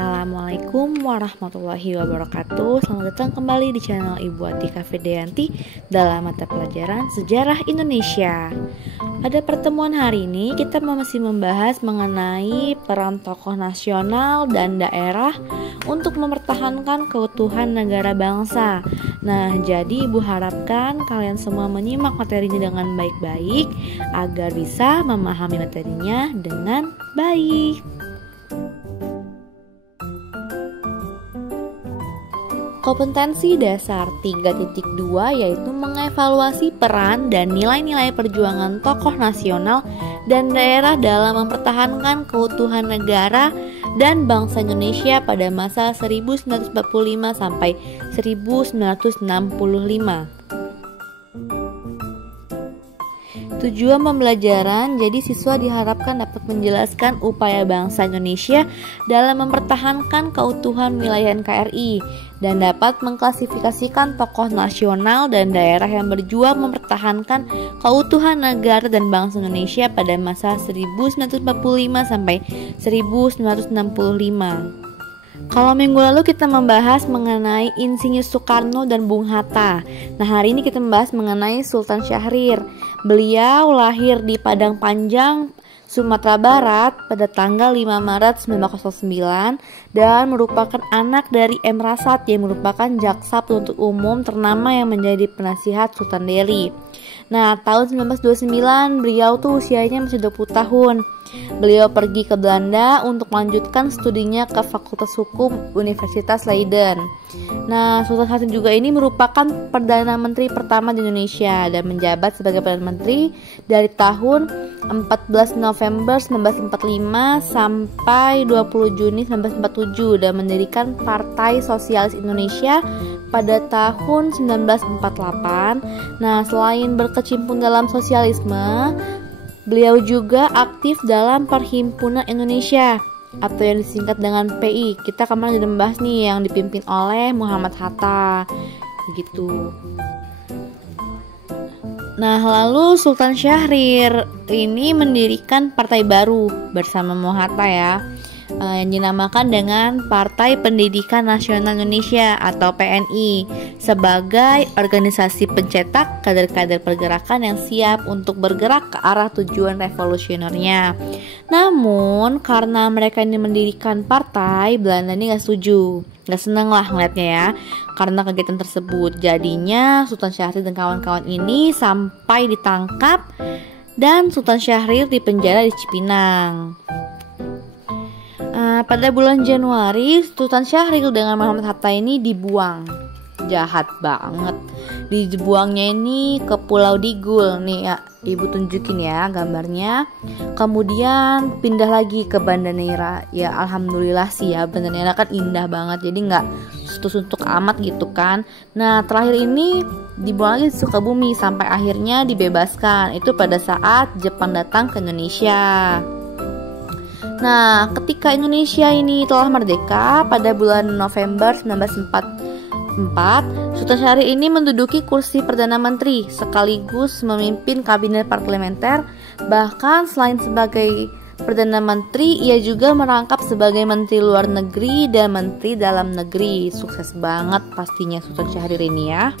Assalamualaikum warahmatullahi wabarakatuh. Selamat datang kembali di channel Ibu Atika Fedeanti dalam mata pelajaran Sejarah Indonesia. Pada pertemuan hari ini kita masih membahas mengenai peran tokoh nasional dan daerah untuk mempertahankan keutuhan negara bangsa. Nah, jadi Ibu harapkan kalian semua menyimak materi ini dengan baik-baik agar bisa memahami materinya dengan baik. Kompetensi dasar 3.2 yaitu mengevaluasi peran dan nilai-nilai perjuangan tokoh nasional dan daerah dalam mempertahankan keutuhan negara dan bangsa Indonesia pada masa 1945 sampai 1965. Tujuan pembelajaran, jadi siswa diharapkan dapat menjelaskan upaya bangsa Indonesia dalam mempertahankan keutuhan wilayah NKRI dan dapat mengklasifikasikan tokoh nasional dan daerah yang berjuang mempertahankan keutuhan negara dan bangsa Indonesia pada masa 1945 sampai 1965. Kalau minggu lalu kita membahas mengenai Insinyur Soekarno dan Bung Hatta. Nah, hari ini kita membahas mengenai Sultan Syahrir. Beliau lahir di Padang Panjang, Sumatera Barat pada tanggal 5 Maret 1909 dan merupakan anak dari M. Rasat yang merupakan jaksa penuntut umum ternama yang menjadi penasihat Sultan Delhi. Nah, tahun 1929 beliau tuh usianya masih 20 tahun. Beliau pergi ke Belanda untuk melanjutkan studinya ke Fakultas Hukum Universitas Leiden. Nah, Sultan Hasim juga ini merupakan Perdana Menteri pertama di Indonesia dan menjabat sebagai Perdana Menteri dari tahun 14 November 1945 sampai 20 Juni 1947 dan mendirikan Partai Sosialis Indonesia pada tahun 1948. Nah, selain berkecimpung dalam sosialisme, beliau juga aktif dalam Perhimpunan Indonesia atau yang disingkat dengan PI. Kita kemarin sudah membahas nih yang dipimpin oleh Muhammad Hatta gitu. Nah, lalu Sultan Syahrir ini mendirikan partai baru bersama Hatta ya, yang dinamakan dengan Partai Pendidikan Nasional Indonesia atau PNI sebagai organisasi pencetak kader-kader pergerakan yang siap untuk bergerak ke arah tujuan revolusionernya. Namun karena mereka ini mendirikan partai, Belanda ini gak setuju, gak seneng lah ngeliatnya ya karena kegiatan tersebut. Jadinya Sultan Syahrir dan kawan-kawan ini sampai ditangkap dan Sultan Syahrir dipenjara di Cipinang. Pada bulan Januari, Sultan Syahrir dengan Muhammad Hatta ini dibuang. Jahat banget. Dibuangnya ini ke Pulau Digul. Nih ya, Ibu tunjukin ya gambarnya. Kemudian pindah lagi ke Banda Neira. Ya alhamdulillah sih ya, Banda Neira kan indah banget. Jadi gak suntuk amat gitu kan. Nah, terakhir ini dibuang lagi di Sukabumi sampai akhirnya dibebaskan. Itu pada saat Jepang datang ke Indonesia. Nah, ketika Indonesia ini telah merdeka pada bulan November 1944, Sultan Syahrir ini menduduki kursi Perdana Menteri sekaligus memimpin kabinet parlementer. Bahkan selain sebagai Perdana Menteri, ia juga merangkap sebagai Menteri Luar Negeri dan Menteri Dalam Negeri. Sukses banget pastinya Sultan Syahrir ini ya.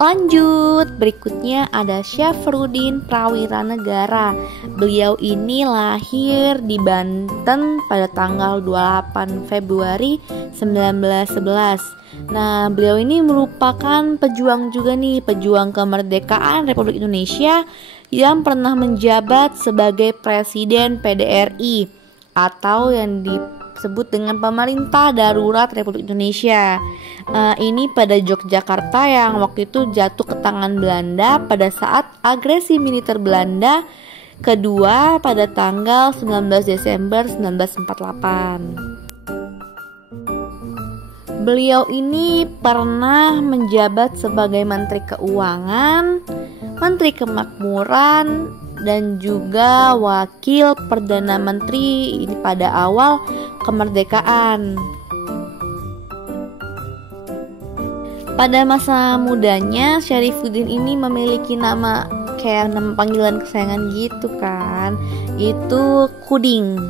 Lanjut, berikutnya ada Syafruddin Prawira Negara. Beliau ini lahir di Banten pada tanggal 28 Februari 1911. Nah, beliau ini merupakan pejuang juga nih, pejuang kemerdekaan Republik Indonesia yang pernah menjabat sebagai Presiden PDRI atau yang disebut dengan Pemerintah Darurat Republik Indonesia. Ini pada Yogyakarta yang waktu itu jatuh ke tangan Belanda pada saat agresi militer Belanda kedua pada tanggal 19 Desember 1948. Beliau ini pernah menjabat sebagai Menteri Keuangan, Menteri Kemakmuran, dan juga Wakil Perdana Menteri ini pada awal kemerdekaan. Pada masa mudanya, Syarifuddin ini memiliki nama kayak nama panggilan kesayangan gitu kan. Itu Kuding.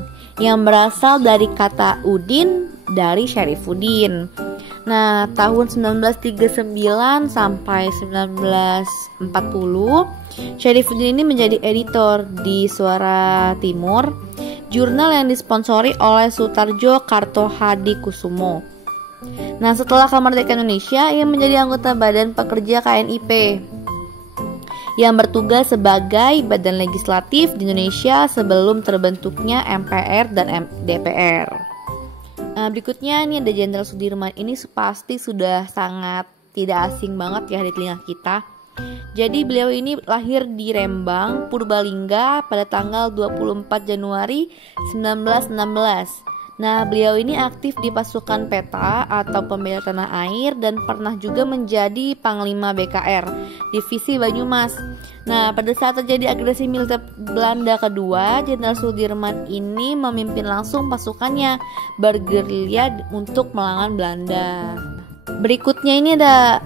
yang berasal dari kata Udin dari Syarifuddin. Nah, tahun 1939 sampai 1940, Syarifuddin ini menjadi editor di Suara Timur, jurnal yang disponsori oleh Sutarjo Kartohadikusumo. Nah, setelah kemerdekaan Indonesia, ia menjadi anggota Badan Pekerja KNIP yang bertugas sebagai badan legislatif di Indonesia sebelum terbentuknya MPR dan DPR. Berikutnya ini ada Jenderal Sudirman. Ini pasti sudah sangat tidak asing banget ya di telinga kita. Jadi beliau ini lahir di Rembang, Purbalingga pada tanggal 24 Januari 1916. Nah, beliau ini aktif di pasukan PETA atau Pembela Tanah Air dan pernah juga menjadi Panglima BKR Divisi Banyumas. Nah, pada saat terjadi agresi militer Belanda kedua, Jenderal Sudirman ini memimpin langsung pasukannya bergerilya untuk melawan Belanda. Berikutnya ini ada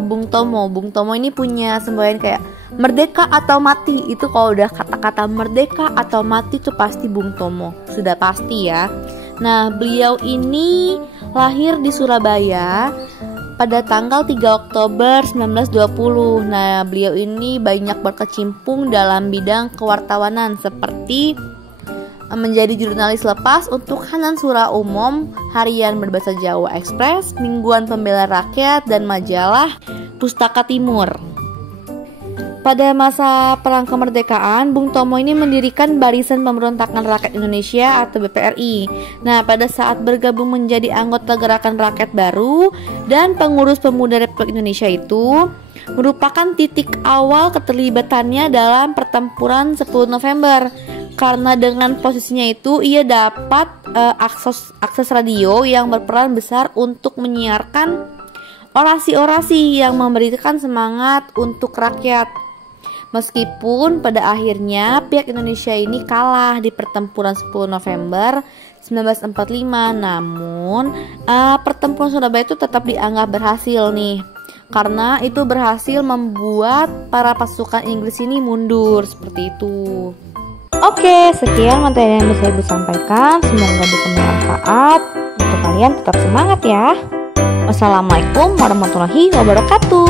Bung Tomo. Bung Tomo ini punya semboyan kayak merdeka atau mati. Itu kalau udah kata-kata merdeka atau mati itu pasti Bung Tomo, sudah pasti ya. Nah, beliau ini lahir di Surabaya pada tanggal 3 Oktober 1920. Nah, beliau ini banyak berkecimpung dalam bidang kewartawanan seperti menjadi jurnalis lepas untuk Hanan Sura Umum, Harian Berbahasa Jawa Express, Mingguan Pembela Rakyat, dan majalah Pustaka Timur. Pada masa Perang Kemerdekaan, Bung Tomo ini mendirikan Barisan Pemberontakan Rakyat Indonesia atau BPRI. Nah, pada saat bergabung menjadi anggota Gerakan Rakyat Baru dan pengurus pemuda Republik Indonesia itu merupakan titik awal keterlibatannya dalam pertempuran 10 November. Karena dengan posisinya itu ia dapat akses radio yang berperan besar untuk menyiarkan orasi-orasi yang memberikan semangat untuk rakyat. Meskipun pada akhirnya pihak Indonesia ini kalah di pertempuran 10 November 1945, namun pertempuran Surabaya itu tetap dianggap berhasil nih. Karena itu berhasil membuat para pasukan Inggris ini mundur seperti itu. Oke, sekian materi yang bisa Ibu sampaikan. Semoga bisa bermanfaat. Untuk kalian tetap semangat ya. Wassalamualaikum warahmatullahi wabarakatuh.